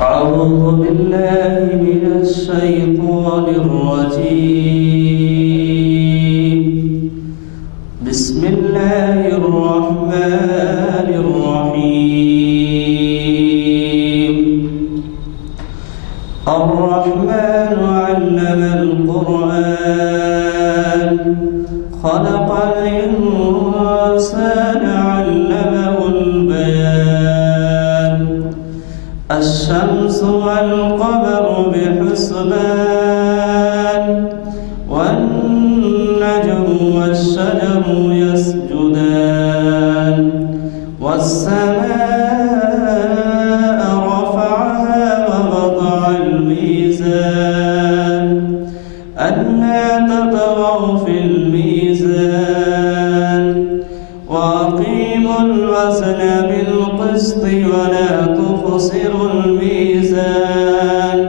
أعوذ بالله من الشيطان الرجيم. بسم الله الرحمن الرحيم. الرحمن علم القرآن خلق الإنسان علمه البيان. الشمس والقمر بحسبان والنجم والشجر يسجدان والسماء رفعها ووضع الميزان ألا تطغوا في الميزان وأقيموا الوزن بالقسط ولا تخسروا الميزان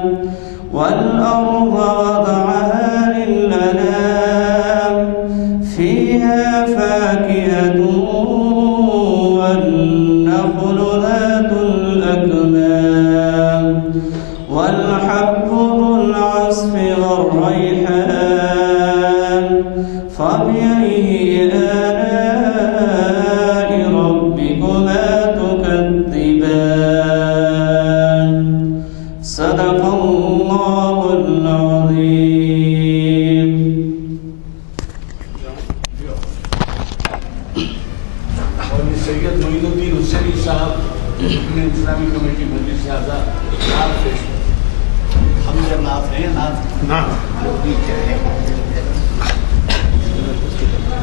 والأرض وضعها للأنام فيها فاكهة والنخل ذات الأكمام والحب ذو العصف والريحان فبأي آلاء ربكما تكذبان. صدق الله العظيم. سید معین الدین حسینی صاحب اسلامی کمیٹی مجلس اعضا نعت پیش ہم جب نعت ہیں نعت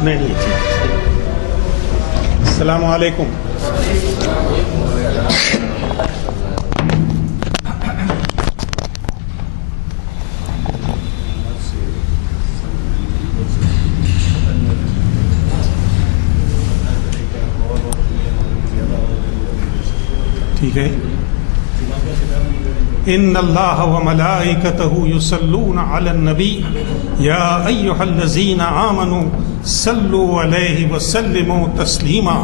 نہیں. السلام علیکم. ٹھیک ہے. ان اللہ وملائکتہ یصلون علی النبی یا ایھا الذین آمنوا صلوا علیہ وسلموا تسلیما.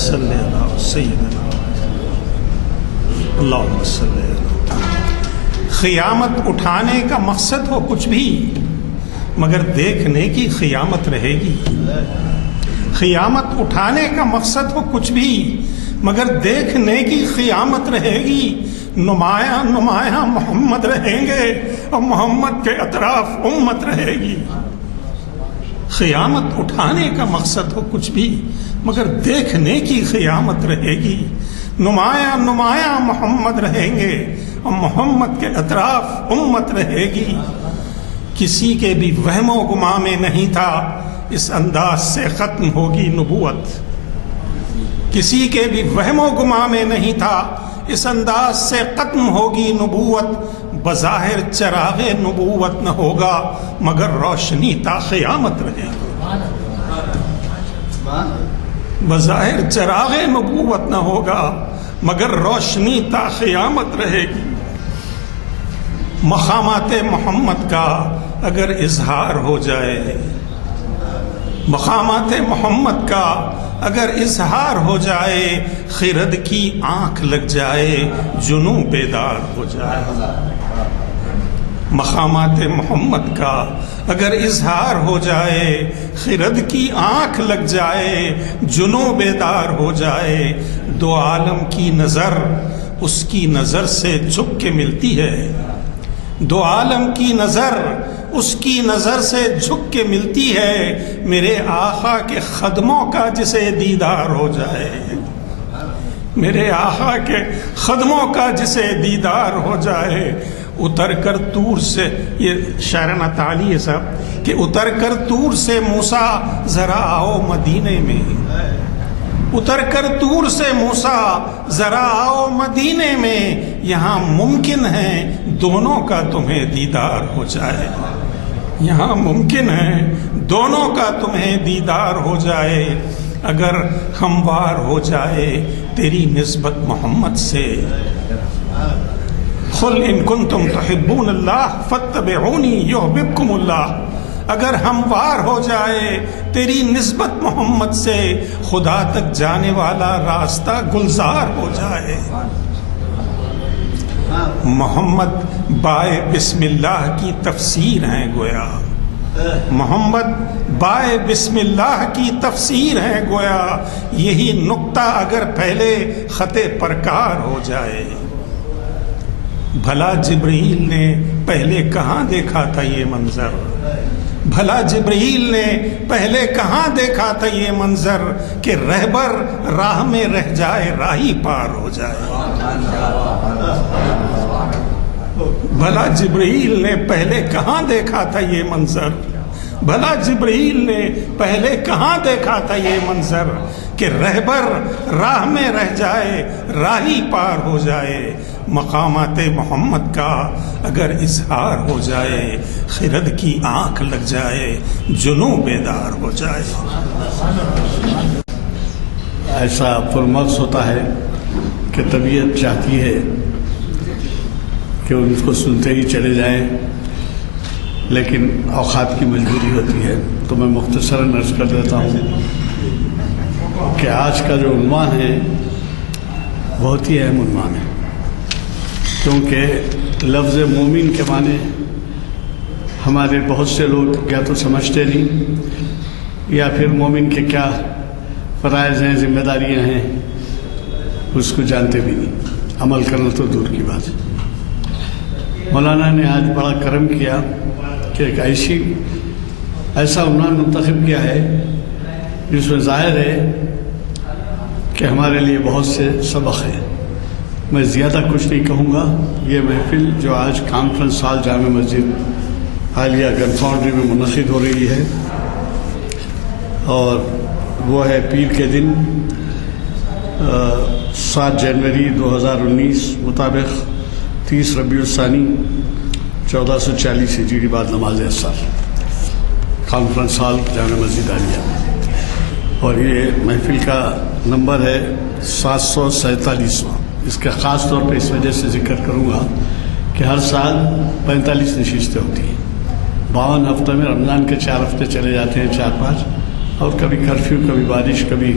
صلی اللہ سیدنا اللہم صلی اللہ. قیامت اٹھانے کا مقصد ہو کچھ بھی مگر دیکھنے کی قیامت رہے گی. قیامت اٹھانے کا مقصد ہو کچھ بھی مگر دیکھنے کی قیامت رہے گی. نمایاں نمایاں محمد رہیں گے اور محمد کے اطراف امت رہے گی. قیامت اٹھانے کا مقصد ہو کچھ بھی مگر دیکھنے کی قیامت رہے گی. نمایاں نمایاں محمد رہیں گے اور محمد کے اطراف امت رہے گی. کسی کے بھی وہم و گمان میں نہیں تھا اس انداز سے ختم ہوگی نبوت. کسی کے بھی وہم و گمان میں نہیں تھا اس انداز سے ختم ہوگی نبوت. بظاہر چراغ نبوت نہ ہوگا مگر روشنی تا قیامت رہے گی. بظاہر چراغ نبوت نہ ہوگا مگر روشنی تا قیامت رہے گی. مقامات محمد کا اگر اظہار ہو جائے, مقامات محمد کا اگر اظہار ہو جائے, خرد کی آنکھ لگ جائے, جنوں بیدار ہو جائے. مقامات محمد کا اگر اظہار ہو جائے, خرد کی آنکھ لگ جائے, جنوں بیدار ہو جائے. دو عالم کی نظر اس کی نظر سے جھک کے ملتی ہے. دو عالم کی نظر اس کی نظر سے جھک کے ملتی ہے. میرے آقا کے خدموں کا جسے دیدار ہو جائے, میرے آقا کے خدموں کا جسے دیدار ہو جائے. اتر کر طور سے, یہ شاعرانہ تعالی ہے صاحب, کہ اتر کر طور سے موسیٰ ذرا آؤ مدینے میں. اتر کر طور سے موسیٰ ذرا آؤ مدینے میں. یہاں ممکن ہے دونوں کا تمہیں دیدار ہو جائے. یہاں ممکن ہے دونوں کا تمہیں دیدار ہو جائے. اگر ہموار ہو جائے تیری نسبت محمد سے. قل ان کنتم تحبون اللہ فاتبعونی یحببکم اللہ. اگر ہموار ہو جائے تیری نسبت محمد سے, خدا تک جانے والا راستہ گلزار ہو جائے. محمد بائے بسم اللہ کی تفسیر ہیں گویا، محمد بائے بسم اللہ کی تفسیر ہے گویا، یہی نقطہ اگر پہلے خط پرکار ہو جائے۔ بھلا جبرائیل نے پہلے کہاں دیکھا تھا یہ منظر، بھلا جبرائیل نے پہلے کہاں دیکھا تھا یہ منظر کہ رہبر راہ میں رہ جائے راہی پار ہو جائے۔ بھلا جبرائیل نے پہلے کہاں دیکھا تھا یہ منظر، بھلا جبرائیل نے پہلے کہاں دیکھا تھا یہ منظر کہ رہبر راہ میں رہ جائے راہی پار ہو جائے۔ مقامات محمد کا اگر اظہار ہو جائے، خرد کی آنکھ لگ جائے، جنوں بیدار ہو جائے۔ ایسا پرمغز ہوتا ہے کہ طبیعت چاہتی ہے کہ ان کو سنتے ہی چلے جائیں، لیکن اوقات کی مجبوری ہوتی ہے، تو میں مختصراً عرض کر دیتا ہوں کہ آج کا جو عنوان ہے بہت ہی اہم عنوان ہے، کیونکہ لفظ مومن کے معنی ہمارے بہت سے لوگ یا تو سمجھتے نہیں، یا پھر مومن کے کیا فرائض ہیں، ذمہ داریاں ہیں، اس کو جانتے بھی نہیں، عمل کرنا تو دور کی بات ہے۔ مولانا نے آج بڑا کرم کیا کہ ایک ایسا عنوان منتخب کیا ہے جس میں ظاہر ہے کہ ہمارے لیے بہت سے سبق ہیں۔ میں زیادہ کچھ نہیں کہوں گا، یہ محفل جو آج کانفرنس ہال جامع مسجد عالیہ گن فاؤنڈری میں منعقد ہو رہی ہے، اور وہ ہے پیر کے دن 7 جنوری 2019 مطابق 30 ربیع الثانی 1440 ہجری بعد نماز عصر، کانفرنس ہال جامع مسجد عالیہ، اور یہ محفل کا نمبر ہے 747۔ اس کا خاص طور پہ اس وجہ سے ذکر کروں گا کہ ہر سال 45 نشستیں ہوتی ہیں، 52 ہفتوں میں رمضان کے 4 ہفتے چلے جاتے ہیں، 4-5، اور کبھی کرفیو، کبھی بارش، کبھی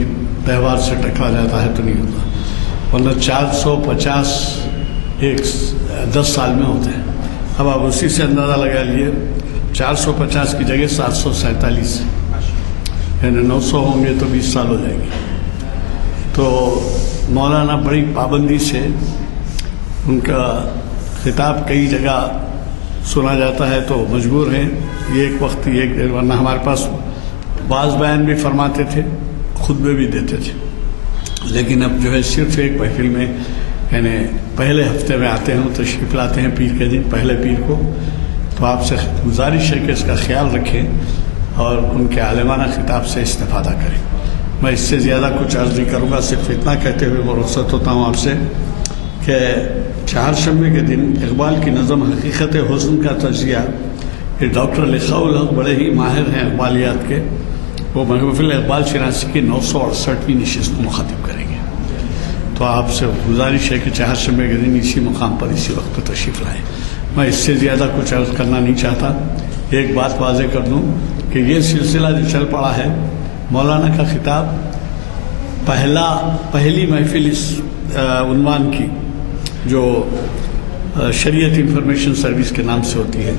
تہوار سے ٹکرا جاتا ہے تو نہیں ہوتا، ورنہ 450 10 سال میں ہوتے ہیں۔ اب آپ اسی سے اندازہ لگا لیے، 450 کی جگہ 747، یعنی 900 ہوں گے تو 20 سال ہو جائیں گے۔ تو مولانا بڑی پابندی سے ان کا خطاب کئی جگہ سنا جاتا ہے تو مجبور ہیں، یہ ایک وقت ورنہ ہمارے پاس بعض بیان بھی فرماتے تھے، خطبے بھی دیتے تھے، لیکن اب جو ہے صرف ایک محفل میں، یعنی پہلے ہفتے میں آتے ہیں، تشریف لاتے ہیں پیر کے دن، پہلے پیر کو، تو آپ سے گزارش ہے کہ اس کا خیال رکھیں اور ان کے عالمانہ خطاب سے استفادہ کریں۔ میں اس سے زیادہ کچھ عرض نہیں کروں گا، صرف اتنا کہتے ہوئے میں رخصت ہوتا ہوں آپ سے کہ چہارشنبے کے دن اقبال کی نظم حقیقت حسن کا تجزیہ، یہ ڈاکٹر لقاء الحق بڑے ہی ماہر ہیں اقبالیات کے، وہ محفل اقبال شناسی کی 968ویں نشست مخاطب کریں گے، تو آپ سے گزارش ہے کہ چہارشنبے کے دن اسی مقام پر اسی وقت پر تشریف لائیں۔ میں اس سے زیادہ کچھ عرض کرنا نہیں چاہتا، ایک بات واضح کر دوں کہ یہ سلسلہ جو چل پڑا ہے، مولانا کا خطاب پہلی محفل اس عنوان کی جو شریعت انفارمیشن سروس کے نام سے ہوتی ہے،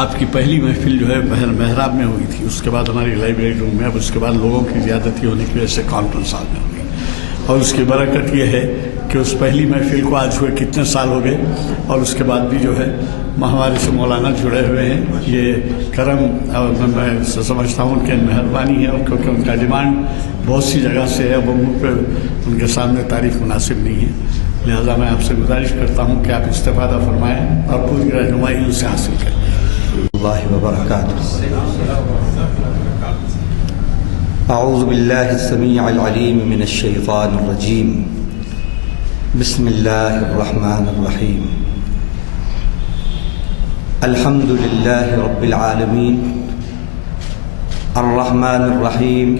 آپ کی پہلی محفل جو ہے محراب میں ہوئی تھی، اس کے بعد ہماری لائبریری روم میں، اب اس کے بعد لوگوں کی زیادتی ہونے کی وجہ سے کانفرنس ہال میں ہوئی، اور اس کی برکت یہ ہے کہ اس پہلی محفل کو آج ہوئے کتنے سال ہو گئے، اور اس کے بعد بھی جو ہے ہمارے سے مولانا جڑے ہوئے ہیں، یہ کرم میں سمجھتا ہوں کہ مہربانی ہے، کیونکہ ان کا ڈیمانڈ بہت سی جگہ سے ہے، وہ منہ پہ ان کے سامنے تعریف مناسب نہیں ہے، لہذا میں آپ سے گزارش کرتا ہوں کہ آپ استفادہ فرمائیں اور پوری رہنمائی ان سے حاصل کریں۔ اللہ وبرکاتہ۔ اعوذ باللہ السمیع العلیم من الشیطان الرجیم، بسم اللہ الرحمن الرحیم، الحمد للہ رب العالمین، الرحمن الرحیم،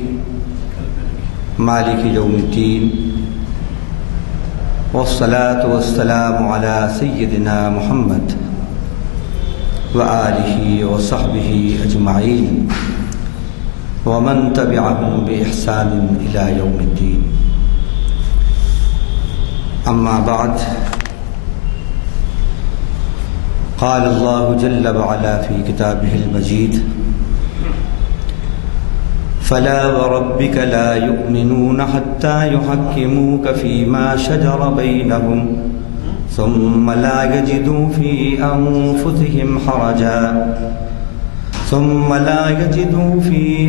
مالک یوم الدین، والصلاة والسلام علی سیدنا محمد وآلہ وصحبہ اجمعین ومن تبعهم بإحسان إلى يوم الدين، اما بعد، قال الله جل وعلا في كتابه المجيد فلا وربك لا يؤمنون حتى يحكموك فيما شجر بينهم ثم لا يجدوا في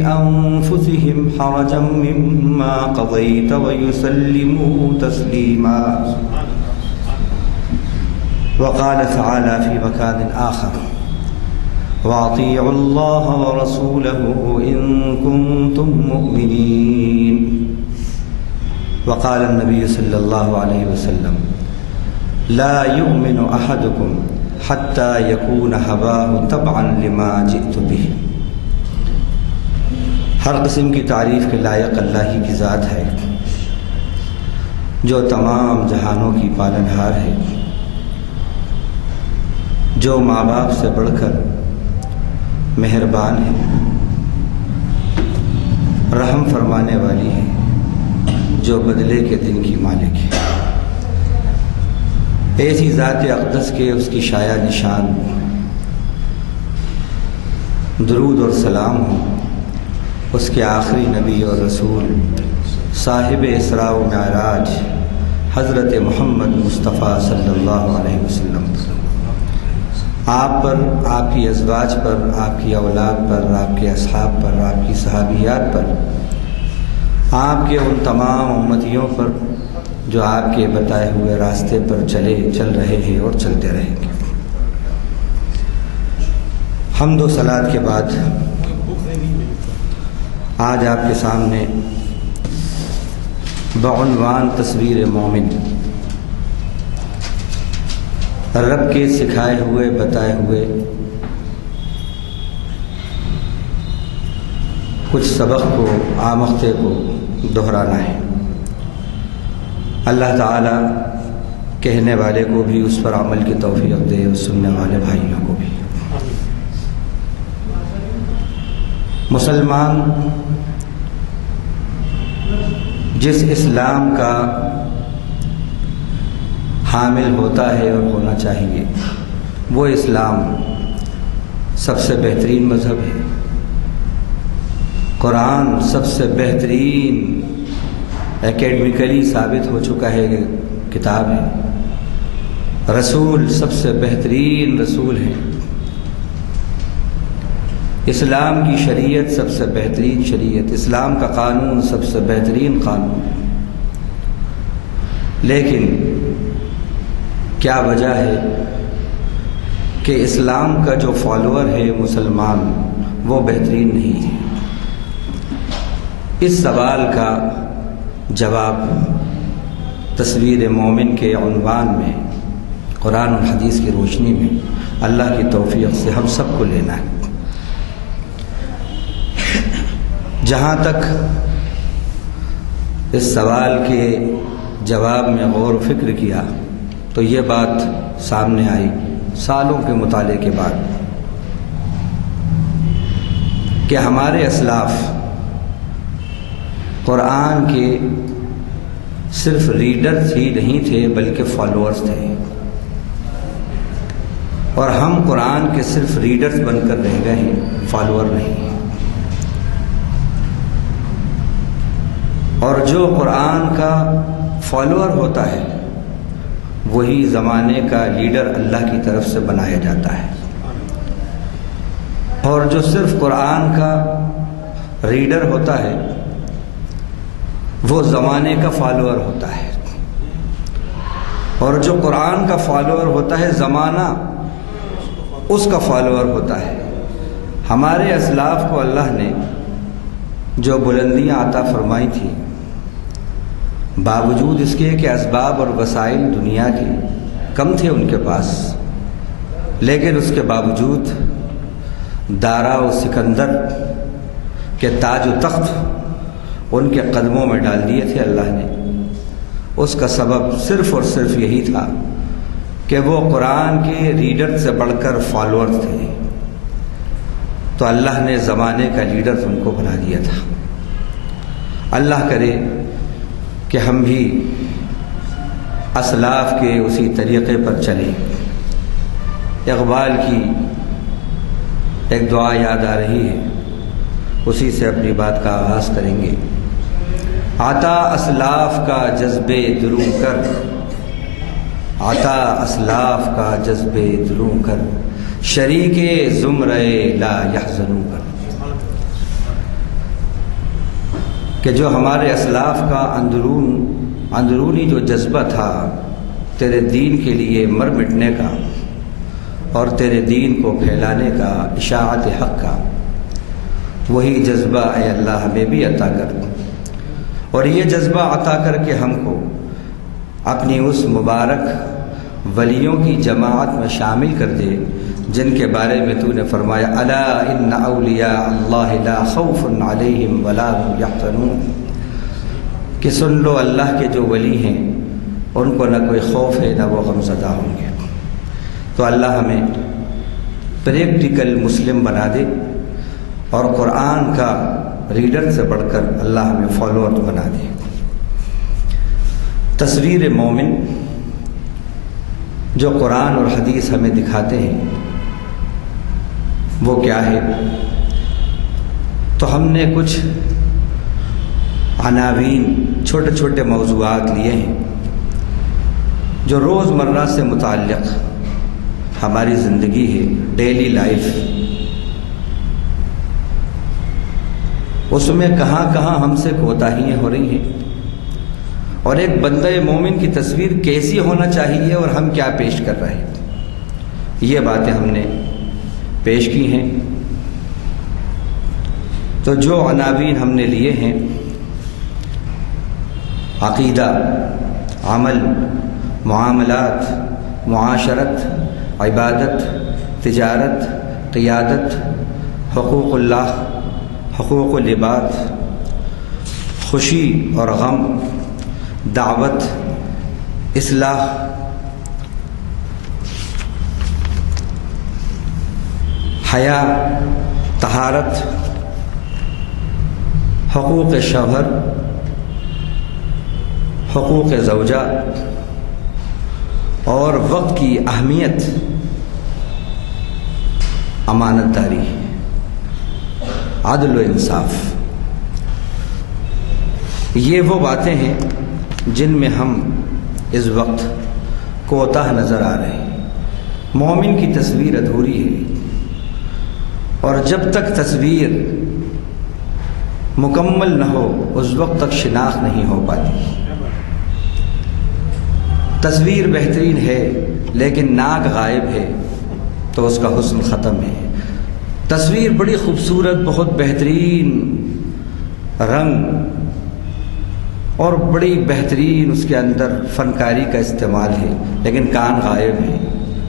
أنفسهم حرجا مما قضيت ويسلموا تسليما. وقال تعالى في مكان آخر وأطيعوا الله ورسوله إن كنتم مؤمنين. وقال النبي صلى الله عليه وسلم لا يؤمن أحدكم حتى يكون هواه تبعا لما جئت به. ہر قسم کی تعریف کے لائق اللہ ہی کی ذات ہے جو تمام جہانوں کی پالنہار ہے، جو ماں باپ سے بڑھ کر مہربان ہے، رحم فرمانے والی ہے، جو بدلے کے دن کی مالک ہے. ایسی ذات اقدس کے اس کی شایع نشان درود اور سلام ہو اس کے آخری نبی اور رسول صاحب اسراء و معراج حضرت محمد مصطفیٰ صلی اللہ علیہ وسلم، آپ پر، آپ کی ازواج پر، آپ کی اولاد پر، آپ کے اصحاب پر، آپ کی صحابیات پر، آپ کے ان تمام امتیوں پر جو آپ کے بتائے ہوئے راستے پر چل رہے ہیں اور چلتے رہیں گے. حمد و صلات کے بعد آج آپ کے سامنے بعنوان تصویر مومن رب کے سکھائے ہوئے بتائے ہوئے کچھ سبق کو، آموختے کو دہرانا ہے. اللہ تعالیٰ کہنے والے کو بھی اس پر عمل کی توفیق دے اور سننے والے بھائیوں کو بھی. مسلمان جس اسلام کا حامل ہوتا ہے اور ہونا چاہیے، وہ اسلام سب سے بہترین مذہب ہے. قرآن سب سے بہترین اکیڈمیکلی ثابت ہو چکا ہے کتاب ہے. رسول سب سے بہترین رسول ہے. اسلام کی شریعت سب سے بہترین شریعت، اسلام کا قانون سب سے بہترین قانون. لیکن کیا وجہ ہے کہ اسلام کا جو فالوور ہے مسلمان وہ بہترین نہیں ہے؟ اس سوال کا جواب تصویر مومن کے عنوان میں قرآن اور حدیث کی روشنی میں اللہ کی توفیق سے ہم سب کو لینا ہے. جہاں تک اس سوال کے جواب میں غور و فکر کیا تو یہ بات سامنے آئی سالوں کے مطالعے کے بعد کہ ہمارے اسلاف قرآن کے صرف ریڈرز ہی نہیں تھے بلکہ فالوورز تھے، اور ہم قرآن کے صرف ریڈرز بن کر رہ گئے ہیں، فالوور نہیں. اور جو قرآن کا فالوور ہوتا ہے وہی زمانے کا لیڈر اللہ کی طرف سے بنایا جاتا ہے، اور جو صرف قرآن کا ریڈر ہوتا ہے وہ زمانے کا فالوور ہوتا ہے، اور جو قرآن کا فالوور ہوتا ہے زمانہ اس کا فالوور ہوتا ہے. ہمارے اسلاف کو اللہ نے جو بلندیاں عطا فرمائی تھی، باوجود اس کے کہ اسباب اور وسائل دنیا کے کم تھے ان کے پاس، لیکن اس کے باوجود دارا و سکندر کے تاج و تخت ان کے قدموں میں ڈال دیے تھے اللہ نے. اس کا سبب صرف اور صرف یہی تھا کہ وہ قرآن کے لیڈر سے بڑھ کر فالوور تھے، تو اللہ نے زمانے کا لیڈر ان کو بنا دیا تھا. اللہ کرے کہ ہم بھی اسلاف کے اسی طریقے پر چلیں. اقبال کی ایک دعا یاد آ رہی ہے، اسی سے اپنی بات کا آغاز کریں گے۔ عطا اسلاف کا جذبے دروں کر، عطا اسلاف کا جذبے دروں کر، شریک زمرے لا یحزنوں کر، کہ جو ہمارے اسلاف کا اندرونی جو جذبہ تھا تیرے دین کے لیے مر مٹنے کا اور تیرے دین کو پھیلانے کا، اشاعت حق کا، وہی جذبہ اے اللہ ہمیں بھی عطا کر، اور یہ جذبہ عطا کر کے ہم کو اپنی اس مبارک ولیوں کی جماعت میں شامل کر دے جن کے بارے میں تو نے فرمایا الا ان اولیاء اللہ لا خوف علیہم ولا هم یحزنون، کہ سن لو اللہ کے جو ولی ہیں ان کو نہ کوئی خوف ہے نہ وہ غم زدہ ہوں گے۔ تو اللہ ہمیں پریکٹیکل مسلم بنا دے اور قرآن کا ریڈر سے بڑھ کر اللہ ہمیں فالوور بنا دے۔ تصویر مومن جو قرآن اور حدیث ہمیں دکھاتے ہیں وہ کیا ہے؟ تو ہم نے کچھ عناوین، چھوٹے چھوٹے موضوعات لیے ہیں جو روز مرہ سے متعلق ہماری زندگی ہے، ڈیلی لائف، اس میں کہاں کہاں ہم سے کوتاہیاں ہو رہی ہیں، اور ایک بندہ مومن کی تصویر کیسی ہونا چاہیے اور ہم کیا پیش کر رہے ہیں، یہ باتیں ہم نے پیش کی ہیں۔ تو جو عناوین ہم نے لیے ہیں: عقیدہ، عمل، معاملات، معاشرت، عبادت، تجارت، قیادت، حقوق اللہ، حقوق العباد، خوشی اور غم، دعوت، اصلاح، حیا، طہارت، حقوق شوہر، حقوق زوجہ، اور وقت کی اہمیت، امانت داری، عدل و انصاف۔ یہ وہ باتیں ہیں جن میں ہم اس وقت کوتاہ نظر آ رہے ہیں۔ مومن کی تصویر ادھوری ہے، اور جب تک تصویر مکمل نہ ہو اس وقت تک شناخت نہیں ہو پاتی۔ تصویر بہترین ہے لیکن ناک غائب ہے تو اس کا حسن ختم ہے۔ تصویر بڑی خوبصورت، بہت بہترین رنگ اور بڑی بہترین اس کے اندر فنکاری کا استعمال ہے، لیکن کان غائب ہے،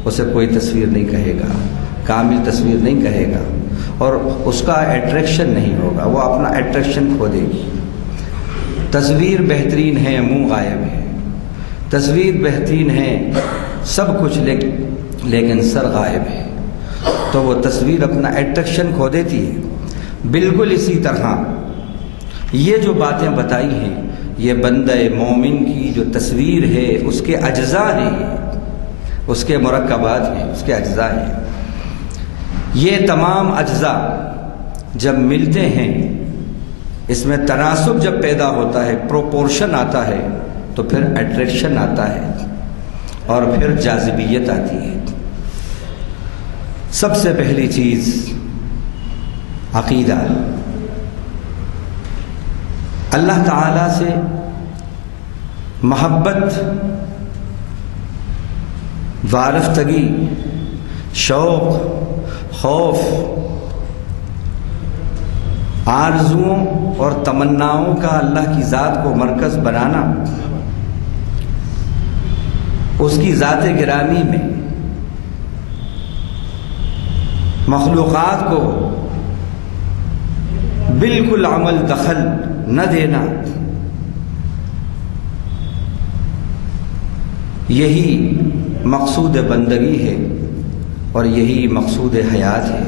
اسے کوئی تصویر نہیں کہے گا، کامل تصویر نہیں کہے گا، اور اس کا اٹریکشن نہیں ہوگا، وہ اپنا اٹریکشن کھو دے گی۔ تصویر بہترین ہے، منہ غائب ہے۔ تصویر بہترین ہے، سب کچھ لیکن سر غائب ہے، تو وہ تصویر اپنا اٹریکشن کھو دیتی ہے۔ بالکل اسی طرح یہ جو باتیں بتائی ہیں یہ بندہ مومن کی جو تصویر ہے اس کے اجزاء ہیں، اس کے مرکبات ہیں، اس کے اجزاء ہیں۔ یہ تمام اجزاء جب ملتے ہیں، اس میں تناسب جب پیدا ہوتا ہے، پروپورشن آتا ہے، تو پھر اٹریکشن آتا ہے اور پھر جاذبیت آتی ہے۔ سب سے پہلی چیز عقیدہ۔ اللہ تعالیٰ سے محبت، وارفتگی، شوق، خوف، آرزوؤں اور تمناؤں کا اللہ کی ذات کو مرکز بنانا، اس کی ذات گرامی میں مخلوقات کو بالکل عمل دخل نہ دینا، یہی مقصود بندگی ہے اور یہی مقصود حیات ہے۔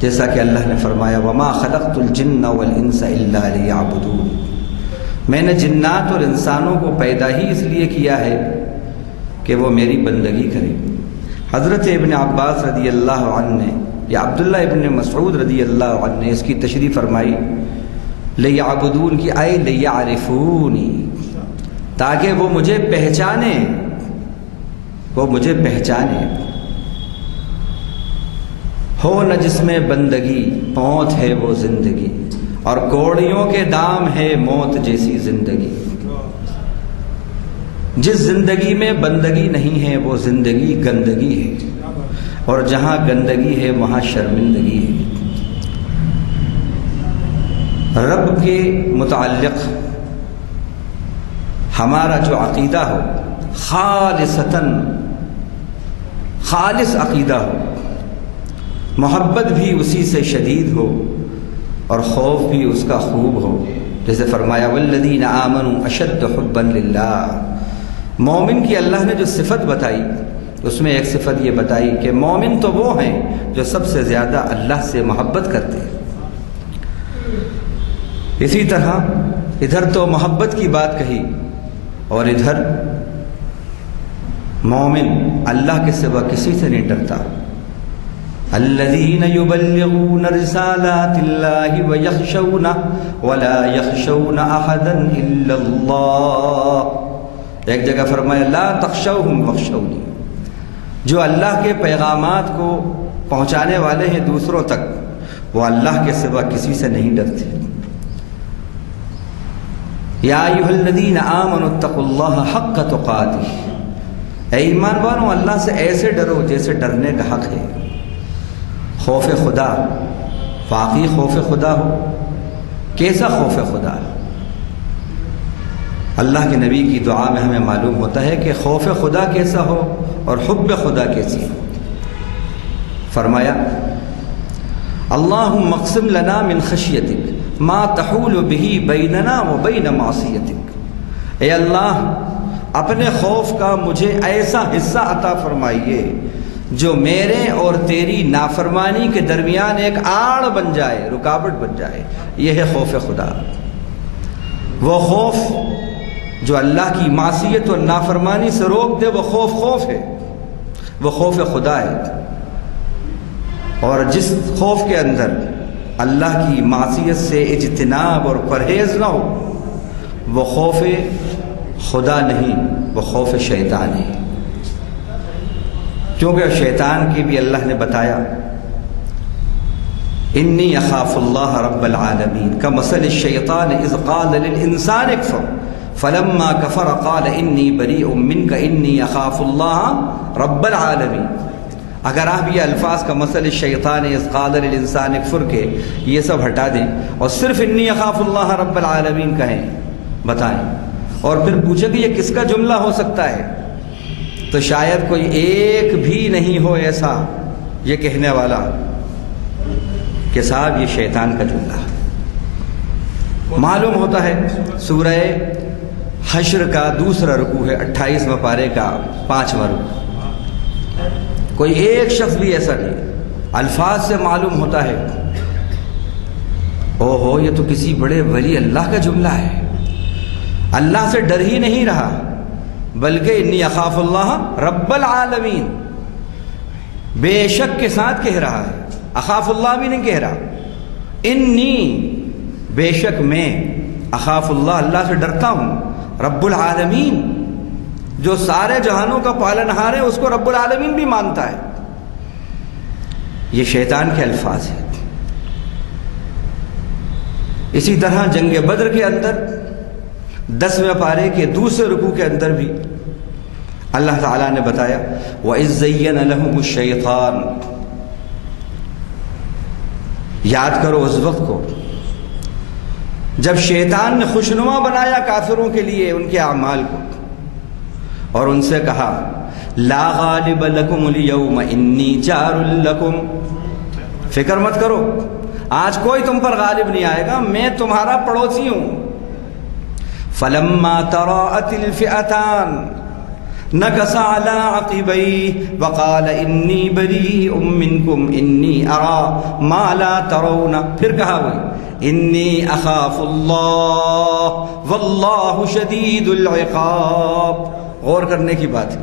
جیسا کہ اللہ نے فرمایا وَمَا خَلَقْتُ الْجِنَّ وَالْإِنسَ إِلَّا لِيَعْبُدُونِ، میں نے جنات اور انسانوں کو پیدا ہی اس لیے کیا ہے کہ وہ میری بندگی کریں۔ حضرت ابن عباس رضی اللہ عنہ نے یا عبداللہ ابن مسعود رضی اللہ عنہ نے اس کی تشریح فرمائی لیعبدون کی اے لیعرفونی، تاکہ وہ مجھے پہچانے، وہ مجھے پہچانے۔ ہو نہ جس میں بندگی موت ہے وہ زندگی، اور کوڑیوں کے دام ہے موت جیسی زندگی۔ جس زندگی میں بندگی نہیں ہے وہ زندگی گندگی ہے، اور جہاں گندگی ہے وہاں شرمندگی ہے۔ رب کے متعلق ہمارا جو عقیدہ ہو خالصتاً خالص عقیدہ ہو، محبت بھی اسی سے شدید ہو اور خوف بھی اس کا خوب ہو، جیسے فرمایا والذین آمنوا اشد حبا للہ۔ مومن کی اللہ نے جو صفت بتائی اس میں ایک صفت یہ بتائی کہ مومن تو وہ ہیں جو سب سے زیادہ اللہ سے محبت کرتے ہیں۔ اسی طرح ادھر تو محبت کی بات کہی اور ادھر مومن اللہ کے سوا کسی سے نہیں ڈرتا۔ الذین یبلغون رسالات اللہ ویخشونہ ولا یخشون احدا الا اللہ۔ ایک جگہ فرمایا لا تخشوہم واخشونی، جو اللہ کے پیغامات کو پہنچانے والے ہیں دوسروں تک وہ اللہ کے سوا کسی سے نہیں ڈرتے۔ یا ایھا الذین آمنوا اتقوا اللہ حق تقاتہ، اے ایمان والوں اللہ سے ایسے ڈرو جیسے ڈرنے کا حق ہے۔ خوف خدا، واقعی خوف خدا ہو، کیسا خوف خدا؟ اللہ کے نبی کی دعا میں ہمیں معلوم ہوتا ہے کہ خوف خدا کیسا ہو اور حب خدا کیسی ہو۔ فرمایا اللہم اقسم لنا من خشیتک ما تحول به بیننا و بین معصیتک، اے اللہ اپنے خوف کا مجھے ایسا حصہ عطا فرمائیے جو میرے اور تیری نافرمانی کے درمیان ایک آڑ بن جائے، رکاوٹ بن جائے۔ یہ ہے خوف خدا، وہ خوف جو اللہ کی معصیت اور نافرمانی سے روک دے، وہ خوف ہے، وہ خوف خدا ہے۔ اور جس خوف کے اندر اللہ کی معصیت سے اجتناب اور پرہیز نہ ہو وہ خوف خدا نہیں، وہ خوف شیطان ہے۔ کیونکہ شیطان کی بھی اللہ نے بتایا انی اخاف اللہ رب العالمین کمثل الشیطان اذ قال للانسان اکفر فلما کفر قال انی بریء منک انی اخاف اللہ رب العالمین۔ اگر آپ یہ الفاظ کا مثل الشیطان اذ قال للانسان اکفر کے یہ سب ہٹا دیں اور صرف انی اخاف اللہ رب العالمین کہیں، بتائیں، اور پھر پوچھیں کہ یہ کس کا جملہ ہو سکتا ہے، تو شاید کوئی ایک بھی نہیں ہو ایسا یہ کہنے والا کہ صاحب یہ شیطان کا جملہ۔ معلوم ہوتا ہے سورہ حشر کا دوسرا رکوع ہے، 28واں پارے کا 5واں رکوع۔ کوئی ایک شخص بھی ایسا نہیں، الفاظ سے معلوم ہوتا ہے اوہو یہ تو کسی بڑے ولی اللہ کا جملہ ہے، اللہ سے ڈر ہی نہیں رہا بلکہ انی اخاف اللہ رب العالمین، بے شک کے ساتھ کہہ رہا ہے، اخاف اللہ بھی نہیں کہہ رہا، انی بے شک میں، اخاف اللہ اللہ سے ڈرتا ہوں، رب العالمین جو سارے جہانوں کا پالنہار ہے اس کو رب العالمین بھی مانتا ہے۔ یہ شیطان کے الفاظ ہیں۔ اسی طرح جنگ بدر کے اندر 10ویں پارے کے دوسرے رکوع کے اندر بھی اللہ تعالیٰ نے بتایا وَإِذْ زَيَّنَ لَهُمُ الشَّيْطَانُ، یاد کرو اس وقت کو جب شیطان نے خوشنما بنایا کافروں کے لیے ان کے اعمال کو، اور ان سے کہا لا غالب لکم اليوم انی جار لکم، فکر مت کرو آج کوئی تم پر غالب نہیں آئے گا، میں تمہارا پڑوسی ہوں۔ فلما تراءت الفئتان نکص علی عقبیہ وقال انی بریء منکم انی اری ما لا ترون، پھر کہا ہوئی انی اخاف اللہ واللہ شدید العقاب۔ غور کرنے کی بات ہے،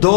2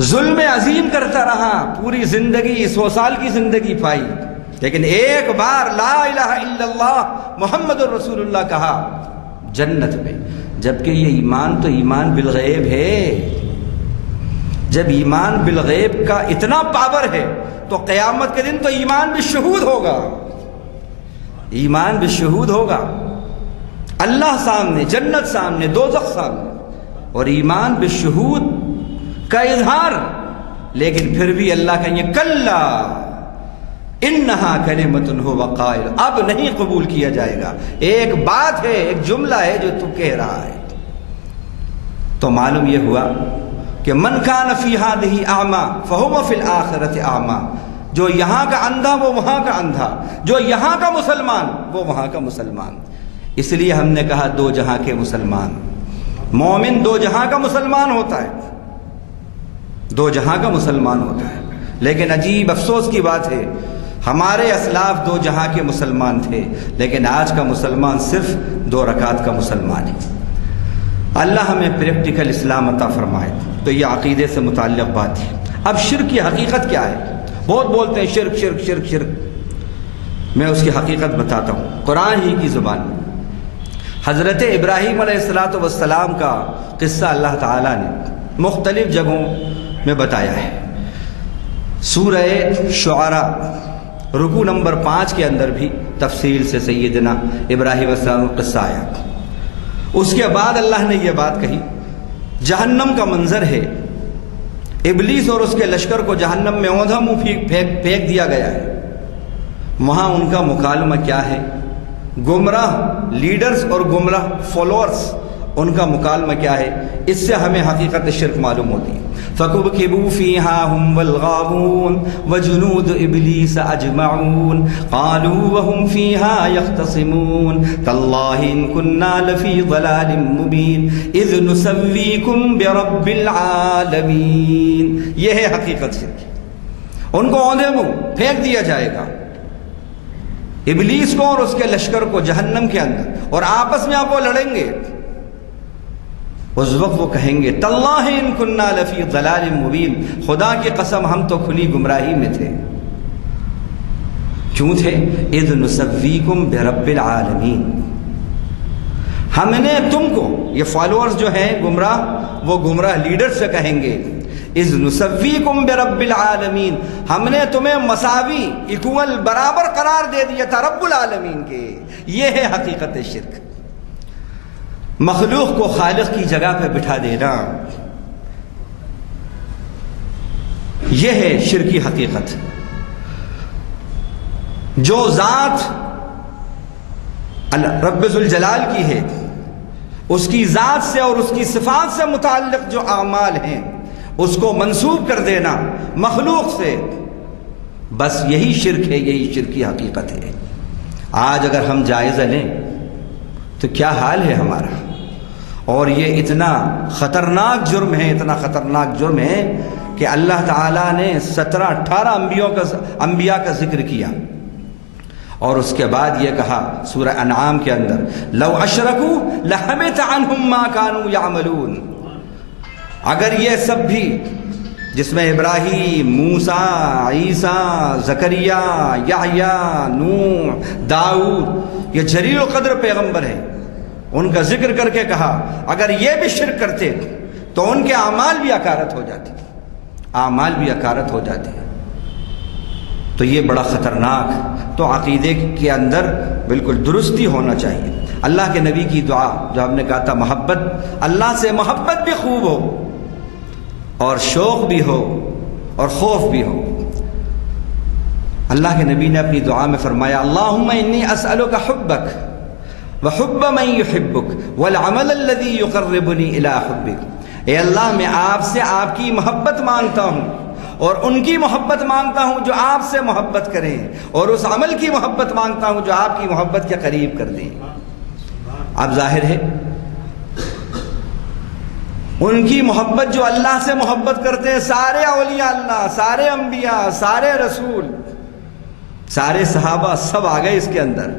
ظلم عظیم کرتا رہا، پوری زندگی 100 سال کی زندگی پائی، لیکن ایک بار لا الہ الا اللہ محمد الرسول اللہ کہا، جنت میں۔ جبکہ یہ ایمان تو ایمان بالغیب ہے۔ جب ایمان بالغیب کا اتنا پاور ہے تو قیامت کے دن تو ایمان بالشہود ہوگا، ایمان بالشہود ہوگا، اللہ سامنے، جنت سامنے، دوزخ سامنے، اور ایمان بالشہود کا اظہار۔ لیکن پھر بھی اللہ کہیں گے کلا انہا کلمۃ هو قائل، اب نہیں قبول کیا جائے گا، ایک بات ہے، ایک جملہ ہے جو تو کہہ رہا ہے۔ تو معلوم یہ ہوا کہ من کان فی ہذہ اعمی فہو فی الآخرۃ اعمی، جو یہاں کا اندھا وہ وہاں کا اندھا، جو یہاں کا مسلمان وہ وہاں کا مسلمان۔ اس لیے ہم نے کہا دو جہاں کے مسلمان، مومن دو جہاں کا مسلمان ہوتا ہے، دو جہاں کا مسلمان ہوتا ہے۔ لیکن عجیب افسوس کی بات ہے، ہمارے اسلاف دو جہاں کے مسلمان تھے، لیکن آج کا مسلمان صرف 2 رکعت کا مسلمان ہے۔ اللہ ہمیں پریکٹیکل اسلام عطا فرمائے۔ تو یہ عقیدے سے متعلق بات ہے۔ اب شرک کی حقیقت کیا ہے؟ بہت بولتے ہیں شرک شرک شرک شرک، میں اس کی حقیقت بتاتا ہوں قرآن ہی کی زبان میں۔ حضرت ابراہیم علیہ السلام کا قصہ اللہ تعالیٰ نے مختلف جگہوں میں بتایا ہے۔ سورہ شعراء رکوع نمبر 5 کے اندر بھی تفصیل سے سیدنا ابراہیم علیہ السلام کا قصہ آیا۔ اس کے بعد اللہ نے یہ بات کہی، جہنم کا منظر ہے، ابلیس اور اس کے لشکر کو جہنم میں اوندھا منہ پھینک دیا گیا ہے۔ وہاں ان کا مکالمہ کیا ہے؟ گمراہ لیڈرز اور گمراہ فالوورز، ان کا مکالمہ کیا ہے؟ اس سے ہمیں حقیقت شرک معلوم ہوتی ہے۔ فَكُبْكِبُوا فِيهَا هُمْ وَالْغَاوُونَ وَجُنُودُ إِبْلِيسَ أَجْمَعُونَ قَالُوا وَهُمْ فِيهَا يَخْتَصِمُونَ تَاللَّهِ إِن كُنَّا لَفِي ضَلَالٍ مُبِينٍ إِذْ نُسَوِّيكُمْ بِرَبِّ الْعَالَمِينَ۔ یہ ہے حقیقت شرک۔ ان کو اوندھے منہ پھینک دیا جائے گا، ابلیس کو اور اس کے لشکر کو جہنم کے اندر، اور آپس میں آپ وہ لڑیں گے۔ اس وقت وہ کہیں گے تاللہ ان کننا لفی ضلال مبین، خدا کی قسم ہم تو کھلی گمراہی میں تھے۔ کیوں تھے؟ اذ نسویکم برب العالمین، ہم نے تم کو، یہ فالوورز جو ہیں گمراہ، وہ گمراہ لیڈر سے کہیں گے اذ نسویکم برب العالمین، ہم نے تمہیں مساوی، ایکول، برابر قرار دے دیا تھا رب العالمین کے۔ یہ ہے حقیقت شرک، مخلوق کو خالق کی جگہ پہ بٹھا دینا، یہ ہے شرک کی حقیقت۔ جو ذات رب ذوالجلال کی ہے، اس کی ذات سے اور اس کی صفات سے متعلق جو اعمال ہیں اس کو منسوب کر دینا مخلوق سے، بس یہی شرک ہے، یہی شرک کی حقیقت ہے۔ آج اگر ہم جائزہ لیں تو کیا حال ہے ہمارا، اور یہ اتنا خطرناک جرم ہے، اتنا خطرناک جرم ہے کہ اللہ تعالیٰ نے 17-18 انبیاء کا ذکر کیا، اور اس کے بعد یہ کہا سورہ انعام کے اندر لو اشرکوا لحبط عنہم ما کانوا یعملون، اگر یہ سب بھی، جس میں ابراہیم، موسیٰ، عیسیٰ، زکریا، یحییٰ، نوح، داؤد، یہ جلیل القدر پیغمبر ہیں، ان کا ذکر کر کے کہا اگر یہ بھی شرک کرتے تو ان کے اعمال بھی اکارت ہو جاتے، اعمال بھی اکارت ہو جاتے۔ تو یہ بڑا خطرناک، تو عقیدے کے اندر بالکل درستی ہونا چاہیے۔ اللہ کے نبی کی دعا جو ہم نے کہا تھا، محبت، اللہ سے محبت بھی خوب ہو اور شوق بھی ہو اور خوف بھی ہو۔ اللہ کے نبی نے اپنی دعا میں فرمایا اللہم انی اسألک حبک وحب من یحبک والعمل الذی یقربنی الی حبک، اے اللہ میں آپ سے آپ کی محبت مانگتا ہوں اور ان کی محبت مانگتا ہوں جو آپ سے محبت کریں، اور اس عمل کی محبت مانگتا ہوں جو آپ کی محبت کے قریب کر دیں۔ اب ظاہر ہے ان کی محبت جو اللہ سے محبت کرتے ہیں، سارے اولیاء اللہ، سارے انبیاء، سارے رسول، سارے صحابہ، سب آ گئے اس کے اندر،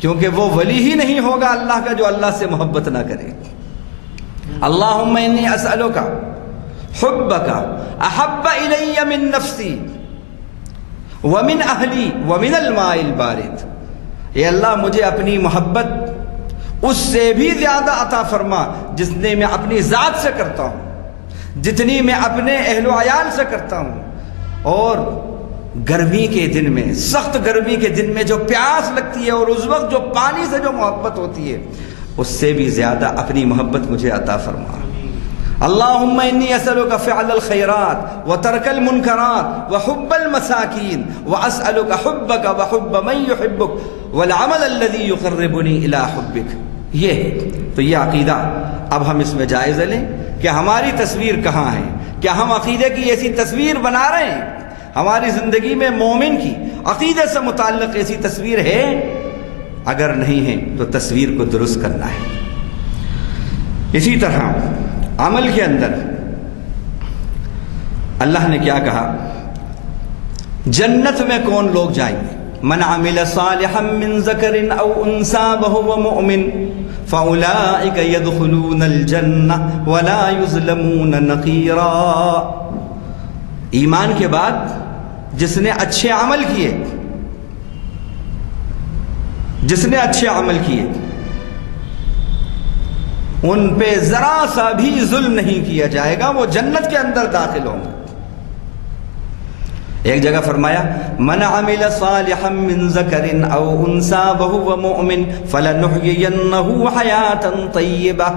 کیونکہ وہ ولی ہی نہیں ہوگا اللہ کا جو اللہ سے محبت نہ کرے۔ اللہم انی اسألک حبک احب الی من نفسی ومن اہلی ومن الماء البارد، اے اللہ مجھے اپنی محبت اس سے بھی زیادہ عطا فرما جس نے میں اپنی ذات سے کرتا ہوں، جتنی میں اپنے اہل و عیال سے کرتا ہوں، اور گرمی کے دن میں، سخت گرمی کے دن میں جو پیاس لگتی ہے اور اس وقت جو پانی سے جو محبت ہوتی ہے اس سے بھی زیادہ اپنی محبت مجھے عطا فرما۔ اللہم انی اسألک فعل الخیرات وترک المنکرات وحب المساکین واسألک حبک وحب من یحبک والعمل الذی یقربنی الی حبک۔ تو یہ عقیدہ اب ہم اس میں جائزہ لیں کہ ہماری تصویر کہاں ہے؟ کیا ہم عقیدے کی ایسی تصویر بنا رہے ہیں؟ ہماری زندگی میں مومن کی عقیدے سے متعلق ایسی تصویر ہے؟ اگر نہیں ہے تو تصویر کو درست کرنا ہے۔ اسی طرح عمل کے اندر اللہ نے کیا کہا؟ جنت میں کون لوگ جائیں گے؟ من عمل صالحا من ذکر او انثى وهو مؤمن فاولئک يدخلون الجنہ ولا یظلمون نقیرا۔ ایمان کے بعد جس نے اچھے عمل کیے، جس نے اچھے عمل کیے ان پہ ذرا سا بھی ظلم نہیں کیا جائے گا، وہ جنت کے اندر داخل ہوں گے۔ ایک جگہ فرمایا من عمل صالحا من ذکر او انثى وهو مؤمن فلنحيينه حیاتا طیبہ۔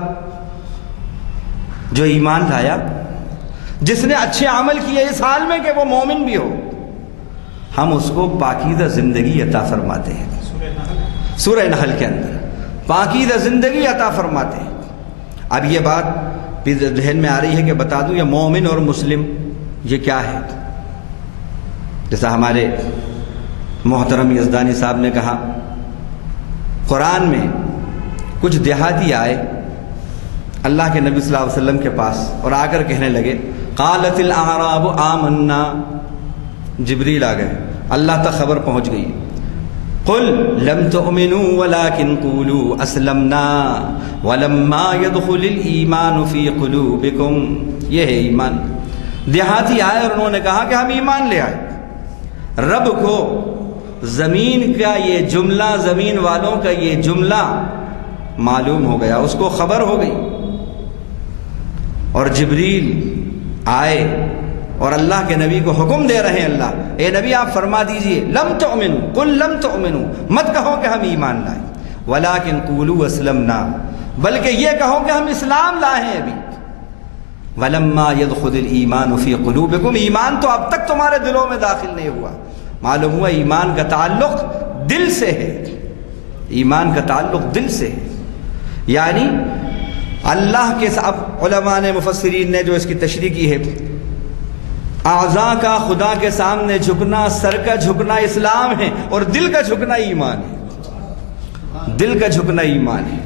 جو ایمان لایا، جس نے اچھے عمل کیے اس حال میں کہ وہ مومن بھی ہو، ہم اس کو پاکیزہ زندگی عطا فرماتے ہیں۔ سورہ نحل کے اندر پاکیزہ زندگی عطا فرماتے ہیں۔ اب یہ بات بھی ذہن میں آ رہی ہے کہ بتا دوں یہ مومن اور مسلم یہ کیا ہے؟ جیسا ہمارے محترم یزدانی صاحب نے کہا، قرآن میں کچھ دیہاتی آئے اللہ کے نبی صلی اللہ علیہ وسلم کے پاس اور آ کر کہنے لگے قالت الاعراب آمنا، جبریل آ گئے، اللہ تک خبر پہنچ گئی، قل لم تؤمنوا ولكن قولوا اسلمنا ولما يدخل الايمان في قلوبكم۔ یہ ہے ایمان۔ دیہاتی آئے اور انہوں نے کہا کہ ہم ایمان لے آئے۔ رب کو زمین کا یہ جملہ، زمین والوں کا یہ جملہ معلوم ہو گیا، اس کو خبر ہو گئی، اور جبریل آئے اور اللہ کے نبی کو حکم دے رہے ہیں، اللہ اے نبی آپ فرما دیجئے لم تؤمنوا، قل لم تؤمنوا، مت کہو کہ ہم ایمان لائے، ولکن قولوا اسلمنا، بلکہ یہ کہو کہ ہم اسلام لائے ہیں ابھی۔ ولما يدخل الايمان في قلوبكم، ایمان تو اب تک تمہارے دلوں میں داخل نہیں ہوا۔ معلوم ہوا ایمان کا تعلق دل سے ہے، ایمان کا تعلق دل سے ہے، یعنی اللہ کے ساتھ۔ علماء نے، مفسرین نے جو اس کی تشریح کی ہے، اعضاء کا خدا کے سامنے جھکنا، سر کا جھکنا اسلام ہے، اور دل کا جھکنا ایمان ہے، دل کا جھکنا ایمان ہے۔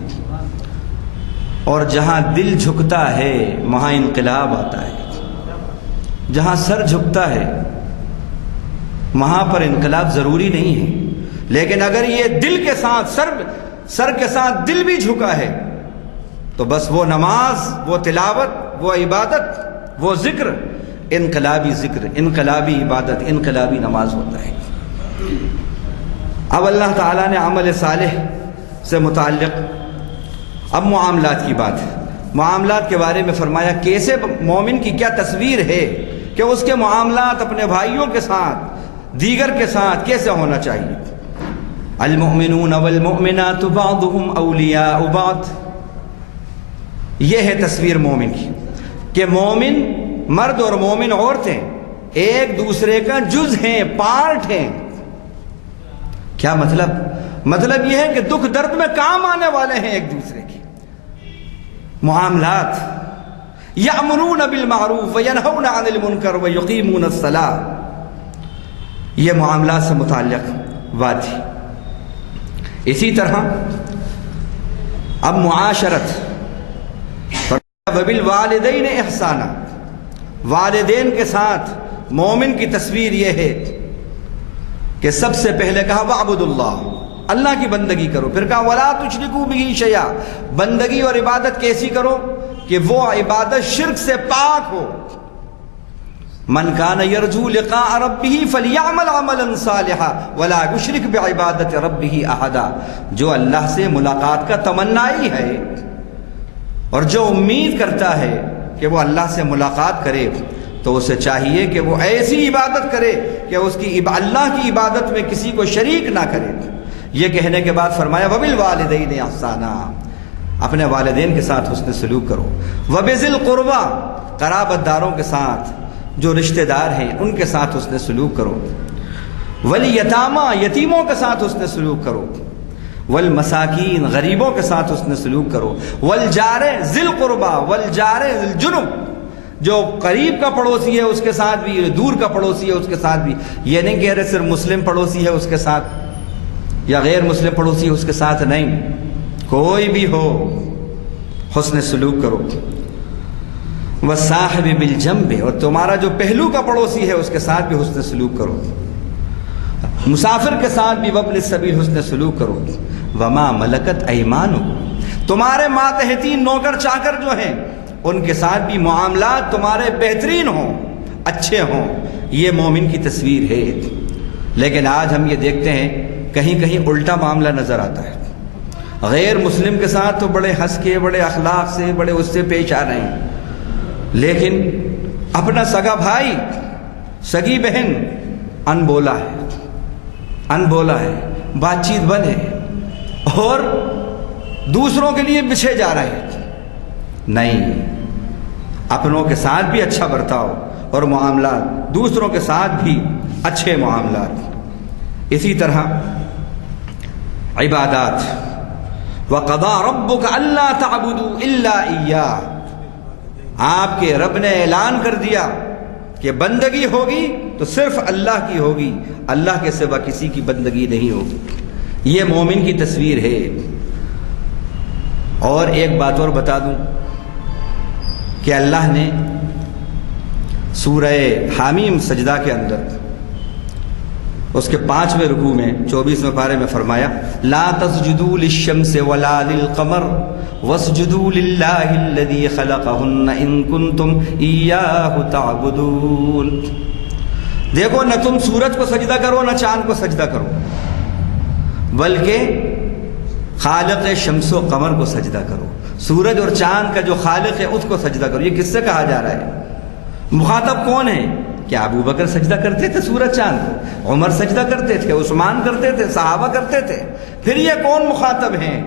اور جہاں دل جھکتا ہے وہاں انقلاب آتا ہے، جہاں سر جھکتا ہے وہاں پر انقلاب ضروری نہیں ہے، لیکن اگر یہ دل کے ساتھ سر کے ساتھ دل بھی جھکا ہے تو بس وہ نماز، وہ تلاوت، وہ عبادت، وہ ذکر انقلابی ذکر، انقلابی عبادت، انقلابی نماز ہوتا ہے۔ اب اللہ تعالیٰ نے عمل صالح سے متعلق اب معاملات کی بات ہے، معاملات کے بارے میں فرمایا کیسے مومن کی کیا تصویر ہے کہ اس کے معاملات اپنے بھائیوں کے ساتھ، دیگر کے ساتھ کیسے ہونا چاہیے۔ المؤمنون والمؤمنات بعضهم اولیاء بعض، یہ ہے تصویر مومن کی کہ مومن مرد اور مومن عورتیں ایک دوسرے کا جز ہیں، پارٹ ہیں۔ کیا مطلب؟ مطلب یہ ہے کہ دکھ درد میں کام آنے والے ہیں ایک دوسرے کی۔ معاملات، یأمرون بالمعروف وینہون عن المنکر ویقیمون الصلاۃ، یہ معاملات سے متعلق بات تھی۔ اسی طرح اب معاشرت، وبالوالدین احسانا، والدین کے ساتھ مومن کی تصویر یہ ہے کہ سب سے پہلے کہا وَاعْبُدُوا اللَّهَ، اللہ کی بندگی کرو، پھر کہا وَلَا تُشْرِكُوا بِهِ شَيْئًا، بندگی اور عبادت کیسی کرو کہ وہ عبادت شرک سے پاک ہو، من کان یرجو لقاء ربہ فلیعمل عملا صالحا ولا یشرک بعبادت ربہ احدا. جو اللہ سے ملاقات کا تمنائی ہے اور جو امید کرتا ہے کہ وہ اللہ سے ملاقات کرے تو اسے چاہیے کہ وہ ایسی عبادت کرے کہ اس کی اللہ کی عبادت میں کسی کو شریک نہ کرے. یہ کہنے کے بعد فرمایا وبالوالدین احسانا، اپنے والدین کے ساتھ حسن سلوک کرو. وبذی القربی، قرابت داروں کے ساتھ جو رشتہ دار ہیں ان کے ساتھ حسن سلوک کرو. والیتامی، یتیموں کے ساتھ حسن سلوک کرو. والمساکین، غریبوں کے ساتھ حسن سلوک کرو. والجار ذی القربی والجار ذی الجنب، جو قریب کا پڑوسی ہے اس کے ساتھ بھی، دور کا پڑوسی ہے اس کے ساتھ بھی. یہ نہیں کہہ رہے صرف مسلم پڑوسی ہے اس کے ساتھ یا غیر مسلم پڑوسی ہے اس کے ساتھ، نہیں، کوئی بھی ہو حسن سلوک کرو. وصاحب بالجنب، اور تمہارا جو پہلو کا پڑوسی ہے اس کے ساتھ بھی حسن سلوک کرو. مسافر کے ساتھ بھی وابن السبیل حسن سلوک کرو. وما ملکت ایمانکم، تمہارے ماتحتی نوکر چاکر جو ہیں ان کے ساتھ بھی معاملات تمہارے بہترین ہوں، اچھے ہوں. یہ مومن کی تصویر ہے. لیکن آج ہم یہ دیکھتے ہیں کہیں کہیں الٹا معاملہ نظر آتا ہے. غیر مسلم کے ساتھ تو بڑے ہنس کے، بڑے اخلاق سے، بڑے اس سے پیش آ رہے ہیں، لیکن اپنا سگا بھائی، سگی بہن انبولا ہے، بات چیت بند ہے اور دوسروں کے لیے بچھے جا رہے ہیں. نہیں، اپنوں کے ساتھ بھی اچھا برتاؤ اور معاملات دوسروں کے ساتھ بھی اچھے معاملات. اسی طرح عبادات، وَقَضَىٰ رَبُّكَ أَلَّا تَعْبُدُوا إِلَّا إِيَّاهُ، آپ کے رب نے اعلان کر دیا کہ بندگی ہوگی تو صرف اللہ کی ہوگی، اللہ کے سوا کسی کی بندگی نہیں ہوگی. یہ مومن کی تصویر ہے. اور ایک بات اور بتا دوں کہ اللہ نے سورہ حامیم سجدہ کے اندر اس کے 5ویں رکوع میں 24ویں پارے میں فرمایا لا تسجدوا للشمس ولا للقمر واسجدوا للہ الذی خلقہن ان کنتم ایاہ تعبدون. دیکھو، نہ تم سورج کو سجدہ کرو نہ چاند کو سجدہ کرو، بلکہ خالق شمس و قمر کو سجدہ کرو. سورج اور چاند کا جو خالق ہے اس کو سجدہ کرو. یہ کس سے کہا جا رہا ہے؟ مخاطب کون ہے؟ کیا ابو بکر سجدہ کرتے تھے سورج چاند کو؟ عمر سجدہ کرتے تھے، عثمان کرتے تھے، صحابہ کرتے تھے. پھر یہ کون مخاطب ہیں؟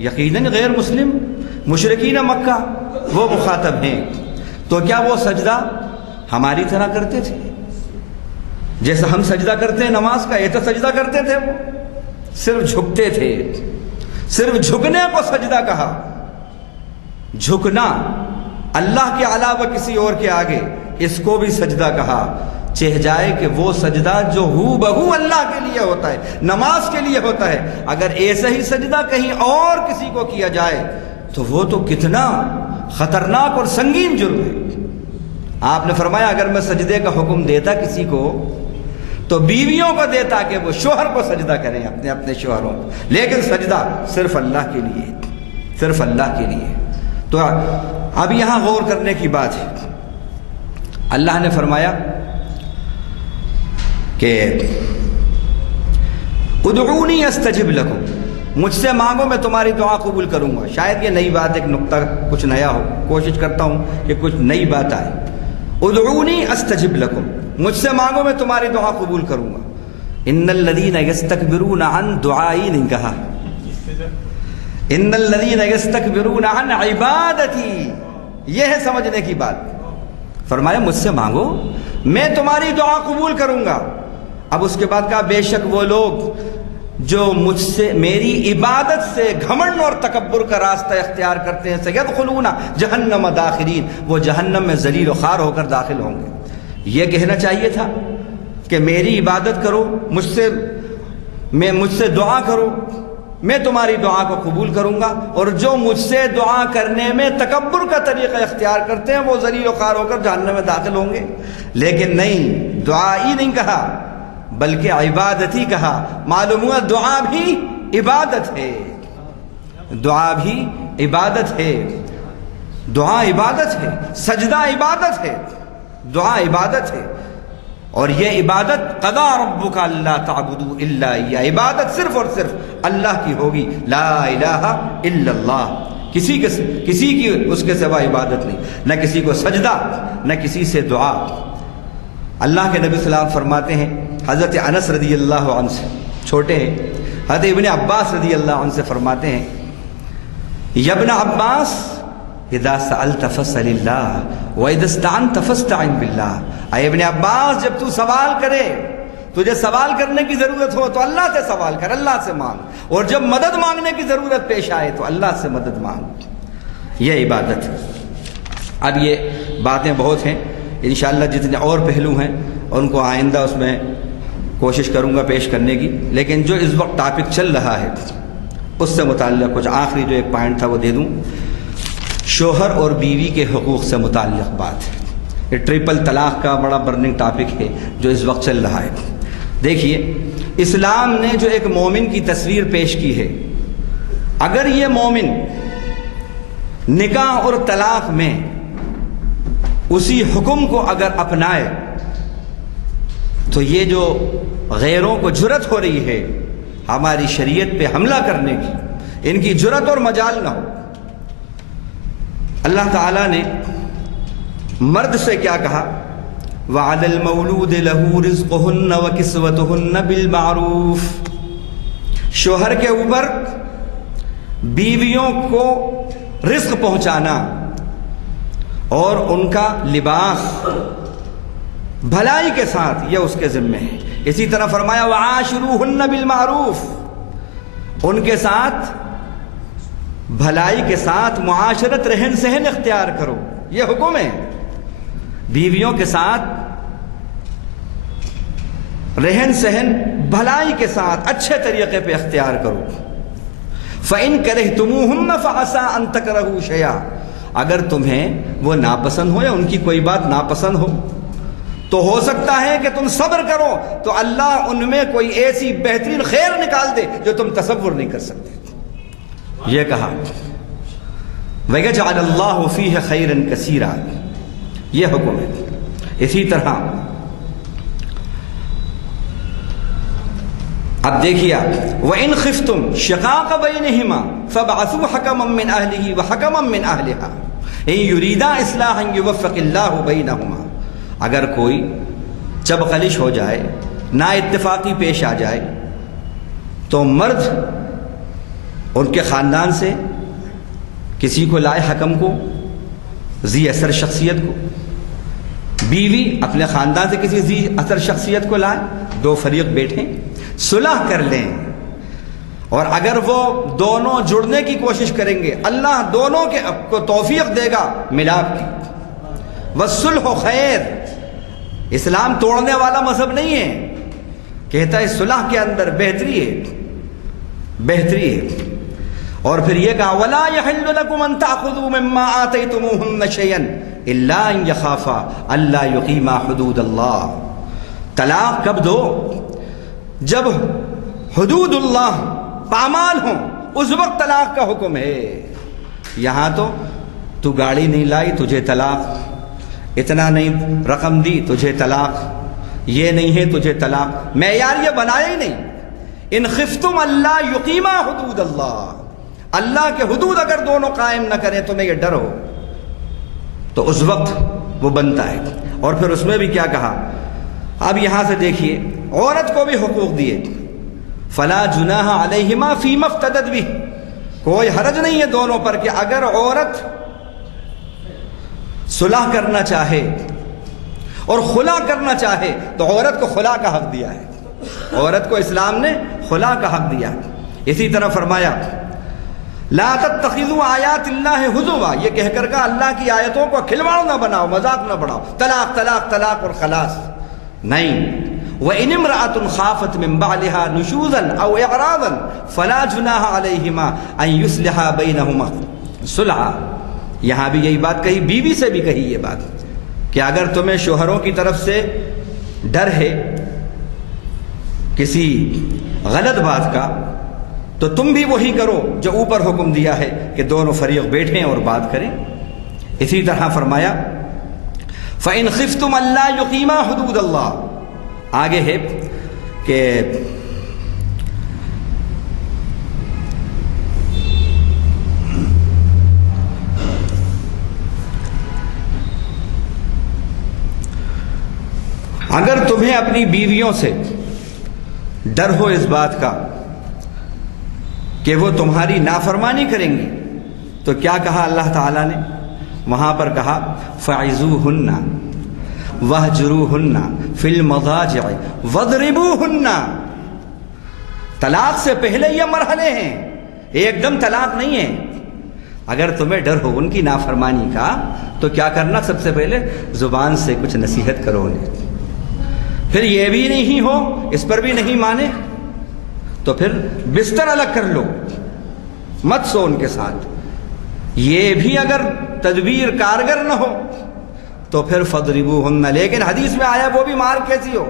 یقیناً غیر مسلم مشرکین مکہ وہ مخاطب ہیں. تو کیا وہ سجدہ ہماری طرح کرتے تھے جیسے ہم سجدہ کرتے ہیں نماز کا؟ یہ تو سجدہ کرتے تھے، وہ صرف جھکتے تھے. صرف جھکنے کو سجدہ کہا. جھکنا اللہ کے علاوہ کسی اور کے آگے، اس کو بھی سجدہ کہا. چہ جائے کہ وہ سجدہ جو ہو بہو اللہ کے لیے ہوتا ہے، نماز کے لیے ہوتا ہے، اگر ایسا ہی سجدہ کہیں اور کسی کو کیا جائے تو وہ تو کتنا خطرناک اور سنگین جرم ہے. آپ نے فرمایا اگر میں سجدے کا حکم دیتا کسی کو تو بیویوں کو دیتا کہ وہ شوہر کو سجدہ کریں، اپنے اپنے شوہروں کو، لیکن سجدہ صرف اللہ کے لیے، صرف اللہ کے لیے. تو اب یہاں غور کرنے کی بات ہے. اللہ نے فرمایا کہ ادعونی استجب لکم، مجھ سے مانگو میں تمہاری دعا قبول کروں گا. شاید یہ نئی بات، ایک نقطہ کچھ نیا ہو، کوشش کرتا ہوں کہ کچھ نئی بات آئے. ادعونی استجب لکم، مجھ سے مانگو میں تمہاری دعا قبول کروں گا. ان الذین یستکبرون عن دعائی نہیں کہا، ان الذین یستکبرون عن عبادتی. یہ ہے سمجھنے کی بات. فرمایا مجھ سے مانگو میں تمہاری دعا قبول کروں گا. اب اس کے بعد کہا بے شک وہ لوگ جو مجھ سے میری عبادت سے گھمنڈ اور تکبر کا راستہ اختیار کرتے ہیں سیدخلون جہنم داخرین، وہ جہنم میں ذلیل و خوار ہو کر داخل ہوں گے. یہ کہنا چاہیے تھا کہ میری عبادت کرو، مجھ سے دعا کرو، میں تمہاری دعا کو قبول کروں گا. اور جو مجھ سے دعا کرنے میں تکبر کا طریقہ اختیار کرتے ہیں وہ ذلیل و خوار ہو کر جہنم میں داخل ہوں گے. لیکن نہیں، دعا ہی نہیں کہا بلکہ عبادت ہی کہا. معلوم ہوا دعا بھی عبادت ہے، دعا بھی عبادت ہے، دعا عبادت ہے، سجدہ عبادت ہے. دعا عبادت ہے، اور یہ عبادت قضا ربک الا تعبدوا الا اياه، عبادت صرف اور صرف اللہ کی ہوگی، لا الہ الا اللہ، کسی کی اس کے سوا عبادت نہیں، نہ کسی کو سجدہ نہ کسی سے دعا۔ اللہ کے نبی صلی اللہ علیہ وسلم فرماتے ہیں، حضرت انس رضی اللہ عنہ سے، چھوٹے ہیں، حضرت ابن عباس رضی اللہ عنہ سے فرماتے ہیں، یا ابن عباس اذا سألت فاسأل اللہ واذا استعنت فاستعن باللہ، اے ابن عباس جب تو سوال کرے، تجھے سوال کرنے کی ضرورت ہو تو اللہ سے سوال کر، اللہ سے مانگ، اور جب مدد مانگنے کی ضرورت پیش آئے تو اللہ سے مدد مانگ، یہ عبادت ہے۔ اب یہ باتیں بہت ہیں، انشاءاللہ جتنے اور پہلو ہیں ان کو آئندہ اس میں کوشش کروں گا پیش کرنے کی، لیکن جو اس وقت ٹاپک چل رہا ہے اس سے متعلق کچھ آخری جو ایک پوائنٹ تھا وہ دے دوں۔ شوہر اور بیوی کے حقوق سے متعلق بات ہے، یہ ٹرپل طلاق کا بڑا برننگ ٹاپک ہے جو اس وقت چل رہا ہے۔ دیکھیے، اسلام نے جو ایک مومن کی تصویر پیش کی ہے، اگر یہ مومن نکاح اور طلاق میں اسی حکم کو اگر اپنائے تو یہ جو غیروں کو جرت ہو رہی ہے ہماری شریعت پہ حملہ کرنے کی، ان کی جرت اور مجال نہ ہو۔ اللہ تعالیٰ نے مرد سے کیا کہا؟ وَعَلَى الْمَوْلُودِ لَهُ رِزْقُهُنَّ وَكِسْوَتُهُنَّ بِالْمَعْرُوفِ، شوہر کے اوپر بیویوں کو رزق پہنچانا اور ان کا لباس بھلائی کے ساتھ، یہ اس کے ذمہ ہے۔ اسی طرح فرمایا وَعَاشِرُوهُنَّ بِالْمَعْرُوفِ، ان کے ساتھ بھلائی کے ساتھ معاشرت، رہن سہن اختیار کرو، یہ حکم ہے۔ بیویوں کے ساتھ رہن سہن بھلائی کے ساتھ اچھے طریقے پہ اختیار کرو۔ فَإِن كَرِهْتُمُوهُنَّ فَعَسَىٰ أَن تَكْرَهُوا شَيْئًا، اگر تمہیں وہ ناپسند ہو یا ان کی کوئی بات ناپسند ہو تو ہو سکتا ہے کہ تم صبر کرو تو اللہ ان میں کوئی ایسی بہترین خیر نکال دے جو تم تصور نہیں کر سکتے۔ یہ کہا وَيَجْعَلَ اللَّهُ فِيهِ خَيْرًا كَثِيرًا، یہ حکم ہے۔ اسی طرح اب دیکھیا وَإِنْ خِفْتُمْ شِقَاقَ بَيْنِهِمَا فَابْعَثُوا حَكَمًا مِّنْ أَهْلِهِ وَحَكَمًا مِّنْ أَهْلِهَا إِنْ يُرِيدَا إِصْلَاحًا يُوَفِّقِ اللَّهُ بَيْنَهُمَا، اگر کوئی چبخلش ہو جائے، نا اتفاقی پیش آ جائے تو مرد ان کے خاندان سے کسی کو لائے، حکم کو، ذی اثر شخصیت کو، بیوی اپنے خاندان سے کسی ذی اثر شخصیت کو لائے، دو فریق بیٹھیں، صلح کر لیں، اور اگر وہ دونوں جڑنے کی کوشش کریں گے اللہ دونوں کو توفیق دے گا ملاپ کی۔ والصلح خیر، اسلام توڑنے والا مذہب نہیں ہے، کہتا ہے صلح کے اندر بہتری ہے، بہتری ہے۔ اور پھر یہ کہا وَلَا يَحِلُّ لَكُمْ أَن تَأْخُذُوا مِمَّا آتَيْتُمُوهُنَّ شَيْئًا إِلَّا أَن يَخَافَا أَلَّا يُقِيمَا حُدُودَ اللَّهِ، طلاق کب دو؟ جب حدود اللہ پامال ہوں، اس وقت طلاق کا حکم ہے۔ یہاں تو گاڑی نہیں لائی تجھے طلاق، اتنا نہیں رقم دی تجھے طلاق، یہ نہیں ہے تجھے طلاق، معیار یہ بنایا ہی نہیں۔ ان خفتم اللہ یقیما حدود اللہ، اللہ کے حدود اگر دونوں قائم نہ کریں تمہیں یہ ڈر ہو تو اس وقت وہ بنتا ہے۔ اور پھر اس میں بھی کیا کہا؟ اب یہاں سے دیکھیے عورت کو بھی حقوق دیے، فلا جناح علیہما فیما افتدت بہ، کوئی حرج نہیں ہے دونوں پر کہ اگر عورت صلح کرنا چاہے اور خلا کرنا چاہے تو عورت کو خلا کا حق دیا ہے، عورت کو اسلام نے خلا کا حق دیا ہے۔ اسی طرح فرمایا لا تتخذوا آیات اللہ ہزوا، یہ کہہ کر کا اللہ کی آیتوں کو کھلواڑ نہ بناؤ، مذاق نہ بناؤ، طلاق طلاق طلاق اور خلاص نہیں۔ وَإِنِ امْرَأَةٌ خَافَتْ مِنْ بَعْلِهَا نُشُوزًا أَوْ إِعْرَاضًا فَلَا جُنَاحَ عَلَيْهِمَا أَنْ يُصْلِحَا بَيْنَهُمَا صُلْحًا، یہاں بھی یہی بات کہی، بیوی سے بھی کہی یہ بات کہ اگر تمہیں شوہروں کی طرف سے ڈر ہے کسی غلط بات کا تو تم بھی وہی کرو جو اوپر حکم دیا ہے کہ دونوں فریق بیٹھیں اور بات کریں۔ اسی طرح فرمایا فَإِنْ خِفْتُمْ أَلَّا يُقِيمَا حُدُودَ اللَّهِ. آگے ہے کہ اگر تمہیں اپنی بیویوں سے ڈر ہو اس بات کا کہ وہ تمہاری نافرمانی کریں گی، تو کیا کہا اللہ تعالیٰ نے؟ وہاں پر کہا فَعِزُوهُنَّ وَهْجُرُوهُنَّ فِي الْمَضَاجِعِ وَاضْرِبُوهُنَّ. طلاق سے پہلے یہ مرحلے ہیں، ایک دم طلاق نہیں ہے. اگر تمہیں ڈر ہو ان کی نافرمانی کا تو کیا کرنا؟ سب سے پہلے زبان سے کچھ نصیحت کرو انہیں. پھر یہ بھی نہیں ہو، اس پر بھی نہیں مانے، تو پھر بستر الگ کر لو، مت سو ان کے ساتھ. یہ بھی اگر تدبیر کارگر نہ ہو تو پھر فَضْرِبُوهُنَّ. لیکن حدیث میں آیا وہ بھی مار کیسی ہو؟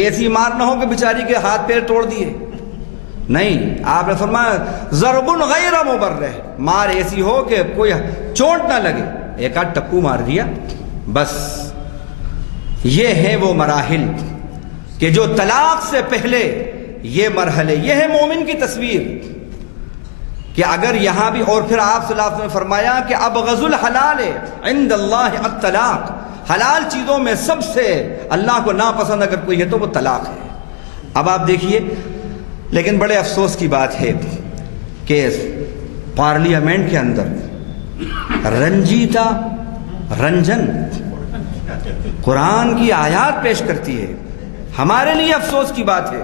ایسی مار نہ ہو کہ بیچاری کے ہاتھ پیر توڑ دیے. نہیں، آپ نے فرمایا ضرب غیر مبرح، مار ایسی ہو کہ کوئی چوٹ نہ لگے، ایک آدھ ٹپو مار دیا بس. یہ ہیں وہ مراحل کہ جو طلاق سے پہلے یہ مرحلے، یہ ہے مومن کی تصویر. کہ اگر یہاں بھی، اور پھر آپ صلی اللہ علیہ وسلم نے فرمایا کہ ابغض الحلال عند اللہ الطلاق، حلال چیزوں میں سب سے اللہ کو ناپسند اگر کوئی ہے تو وہ طلاق ہے. اب آپ دیکھیے، لیکن بڑے افسوس کی بات ہے کہ پارلیمنٹ کے اندر رنجیتا رنجن قرآن کی آیات پیش کرتی ہے. ہمارے لیے افسوس کی بات ہے.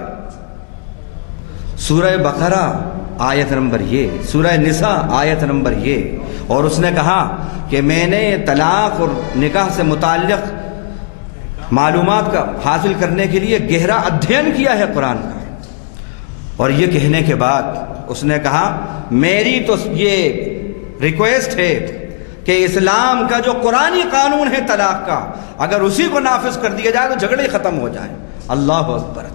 سورہ بقرہ آیت نمبر یہ، سورہ نساء آیت نمبر یہ، اور اس نے کہا کہ میں نے طلاق اور نکاح سے متعلق معلومات کا حاصل کرنے کے لیے گہرا ادھین کیا ہے قرآن کا. اور یہ کہنے کے بعد اس نے کہا میری تو یہ ریکویسٹ ہے کہ اسلام کا جو قرآنی قانون ہے طلاق کا، اگر اسی کو نافذ کر دیا جائے تو جھگڑے ختم ہو جائیں. اللہ اکبر.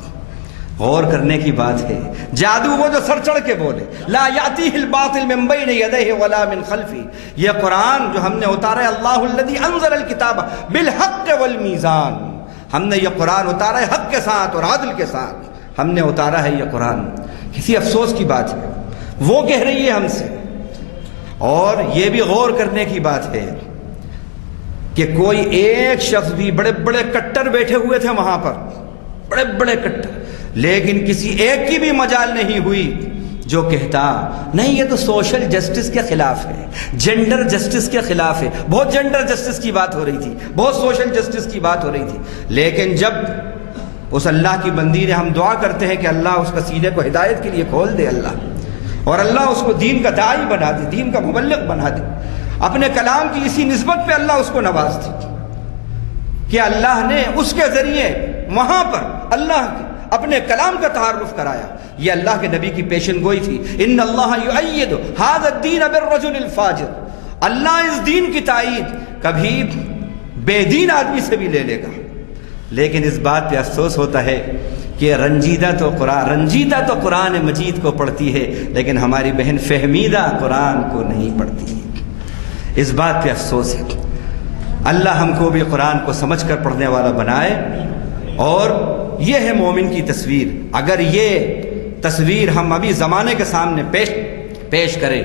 غور کرنے کی بات ہے. جادو وہ جو سر چڑھ کے بولے لا یاتیہ الباطل من بین یدیہ ولا من خلفہ. یہ قرآن جو ہم نے اتارا ہے، اللہ الذی انزل الکتاب بالحق والمیزان، ہم نے یہ قرآن اتارا ہے حق کے ساتھ اور عدل کے ساتھ ہم نے اتارا ہے یہ قرآن. کسی افسوس کی بات ہے، وہ کہہ رہی ہے ہم سے. اور یہ بھی غور کرنے کی بات ہے کہ کوئی ایک شخص بھی، بڑے بڑے کٹر بیٹھے ہوئے تھے وہاں پر، بڑے بڑے کٹر، لیکن کسی ایک کی بھی مجال نہیں ہوئی جو کہتا نہیں یہ تو سوشل جسٹس کے خلاف ہے، جینڈر جسٹس کے خلاف ہے. بہت جینڈر جسٹس کی بات ہو رہی تھی، بہت سوشل جسٹس کی بات ہو رہی تھی. لیکن جب اس اللہ کی بندی نے، ہم دعا کرتے ہیں کہ اللہ اس کا سینے کو ہدایت کے لیے کھول دے اللہ، اور اللہ اس کو دین کا داعی بنا دے، دین کا مبلغ بنا دے. اپنے کلام کی اسی نسبت پہ اللہ اس کو نواز دے کہ اللہ نے اس کے ذریعے وہاں پر اللہ اپنے کلام کا تعارف کرایا. یہ اللہ کے نبی کی پیشن گوئی تھی. ان اللہ یؤید ھذا الدین بالرجل الفاجر. اللہ اس دین کی تائید کبھی بے دین آدمی سے بھی لے لے گا. لیکن اس بات پہ افسوس ہوتا ہے کہ رنجیدہ تو قرآن مجید کو پڑھتی ہے، لیکن ہماری بہن فہمیدہ قرآن کو نہیں پڑھتی. اس بات پہ افسوس ہے. اللہ ہم کو بھی قرآن کو سمجھ کر پڑھنے والا بنائے. اور یہ ہے مومن کی تصویر. اگر یہ تصویر ہم ابھی زمانے کے سامنے پیش کریں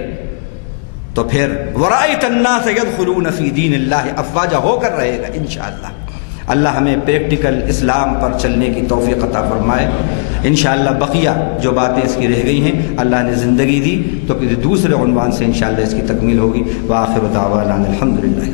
تو پھر وَرَأَيْتَ النَّاسَ يَدْخُلُونَ فِي دِينِ اللَّهِ افواجا ہو کر رہے گا انشاءاللہ. اللہ ہمیں پریکٹیکل اسلام پر چلنے کی توفیق عطا فرمائے. انشاءاللہ بقیہ جو باتیں اس کی رہ گئی ہیں، اللہ نے زندگی دی تو کسی دوسرے عنوان سے انشاءاللہ اس کی تکمیل ہوگی. وآخر دعوانا الحمدللہ.